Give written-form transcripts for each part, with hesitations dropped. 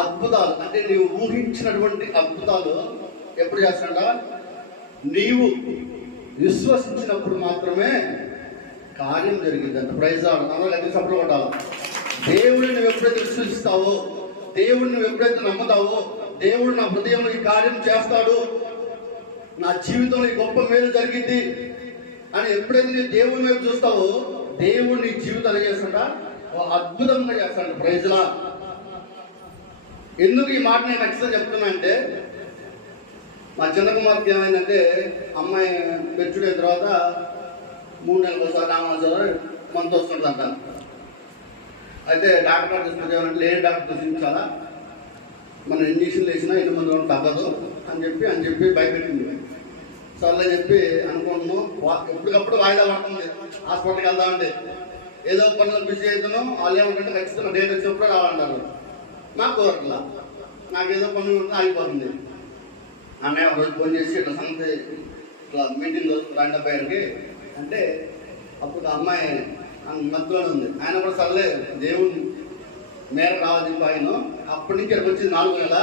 అద్భుతాలు అంటే నీవు ఊహించినటువంటి అద్భుతాలు ఎప్పుడు చేస్తాడ? నీవు విశ్వసించినప్పుడు మాత్రమే కార్యం జరిగిందంట. ప్రైజ్ అందరూ గట్టి సపోర్ట్ కొట్టాలి. దేవుడిని నువ్వు ఎప్పుడైతే విశ్వసిస్తావో, దేవుడిని నువ్వు ఎప్పుడైతే నమ్ముతావో, దేవుడు నా హృదయంలో ఈ కార్యం చేస్తాడు, నా జీవితంలో ఈ గొప్ప మేలు జరిగింది అని ఎప్పుడైతే నీ దేవుడి వైపు చూస్తావో, దేవుడు నీ జీవితాన్ని చేస్తాడా అద్భుతంగా చేస్తాడు. ప్రైజ్లా. ఎందుకు ఈ మాట నేను ఖచ్చితంగా చెప్తున్నా అంటే, మా చిన్న కుమార్తె ఏమైందంటే, అమ్మాయి మెచ్చుడైన తర్వాత 3 నెలలకు ఒకసారి రామాచారు మనతో వస్తుందంట. అయితే డాక్టర్ తీసుకొచ్చామంటే లేని డాక్టర్ చూపించాలా, మనం ఇంజక్షన్లు వేసినా 8 మంది రోజులు తగ్గదు అని చెప్పి భయపెట్టింది. సర్లే చెప్పి అనుకుంటున్నాం, ఎప్పటికప్పుడు వాయిదా పడుతుంది. హాస్పిటల్కి వెళ్దామంటే ఏదో పనులు బిజీ అవుతున్నాం. వాళ్ళు ఏమంటే ఖచ్చితంగా డేట్ వచ్చినప్పుడు రావాలంటారు. నాకు కోరట్లా, నాకేదో పని ఉంటే ఆగిపోతుంది. అన్నయ్య రోజు ఫోన్ చేసి ఇట్లా సంగతి ఇట్లా మీటింగ్ రండి అబ్బాయికి అంటే, అప్పుడు అమ్మాయి మధ్యలోనే ఉంది. ఆయన కూడా సర్లే దేవుని మేర రావాలి ఆయన. అప్పటి నుంచి ఇక్కడికి వచ్చింది 4 నెలల,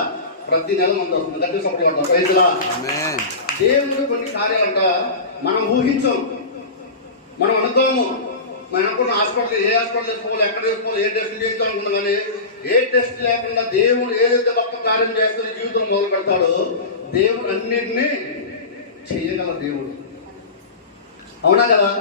ప్రతి నెల మనకు వస్తుంది. గట్టి సపోర్ట్ పడతాం. ప్రైజ్లా. దేవుడు కొన్ని కార్యాలంట మనం ఊహించాం, మనం అనుకోము. మనం అనుకున్న హాస్పిటల్ ఏ హాస్పిటల్ వేసుకోవాలి, ఎక్కడ వేసుకోవాలి, ఏ టెస్ట్ చేయించాలనుకున్నాం. కానీ ఏ టెస్ట్ లేకుండా దేవుడు ఏదైతే గొప్ప కార్యం చేస్తే జీవితం మొదలు పెడతాడో, దేవుడు అన్నింటినీ చేయగల దేవుడు. అవునా కదా?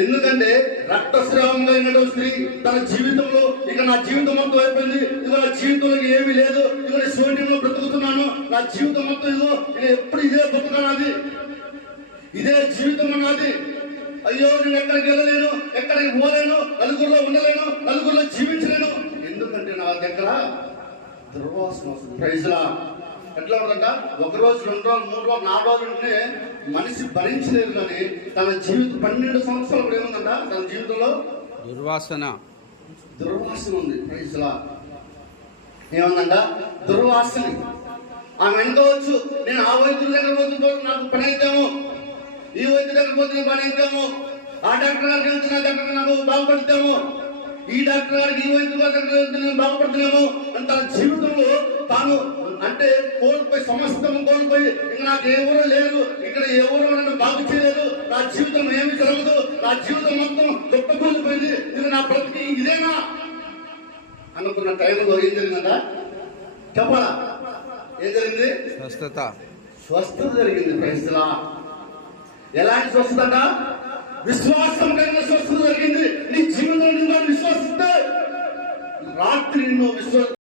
ఎందుకంటే రక్తస్రావంగా అయినటువంటి స్త్రీ తన జీవితంలో ఇక నా జీవితం మొత్తం అయిపోయింది, ఇక నా జీవితంలో ఏమీ లేదు, ఇక నేను శూన్యంలో బ్రతుకుతున్నాను, నా జీవితం మొత్తం ఇదో ఇక ఎప్పుడు ఇదే బ్రతుకున్నది, ఇదే జీవితం అన్నది. అయ్యో నేను ఎక్కడికి వెళ్ళలేను, ఎక్కడికి పోలేను, నలుగురిలో ఉండలేను, నలుగురిలో జీవించలేను. ఎందుకంటే నా దగ్గర దుర్వాసన వస్తుంది. ప్రైజ్లా. ఎట్లా ఉందంట, 1 రోజు 2 రోజులు 3 రోజులు 4 రోజులు ఉంటే మనిషి భరించలేదు. కానీ తన జీవితం 12 సంవత్సరాలు కూడా ఏముందంట, తన జీవితంలో దుర్వాసన ఉంది. ప్రైజ్లా. ఏముందంట? దుర్వాసన. ఆమె అనుకోవచ్చు, నేను ఆ వైద్యుల దగ్గర పోతుందో నాకు పని అయితేమో, ఈ వైద్యుల దగ్గర పోతే పని అయితేమో, ఆ డాక్టర్ గారికి వెళ్తే నా దగ్గర నాకు బాగుపడితేమో, ఈ డాక్టర్ గారికి ఈ వైద్యుల దగ్గర వెళ్తే నేను బాగుపడుతున్నామో అని తన జీవితంలో తాను అంటే కోల్పోయి, సమస్తము కోల్పోయి, ఇంకా నాకు ఎవరు లేరు, ఇక్కడ ఎవరు నన్ను బాగు చేయలేదు, నా జీవితం ఏమి జరగదు, నా జీవితం మొత్తం గొప్ప కూలిపోయింది, ఇది నా బ్రతికి ఇదేనా అనుకున్న టైంలో ఏం జరిగిందంట చెప్పాలా? ఏం జరిగింది? స్వస్థత జరిగింది. ప్రైజ్లా. ఎలాంటి స్వస్థత? విశ్వాసం కలిగిన స్వస్థత జరిగింది. నీ జీవితంలో విశ్వసిస్తే రాత్రి నువ్వు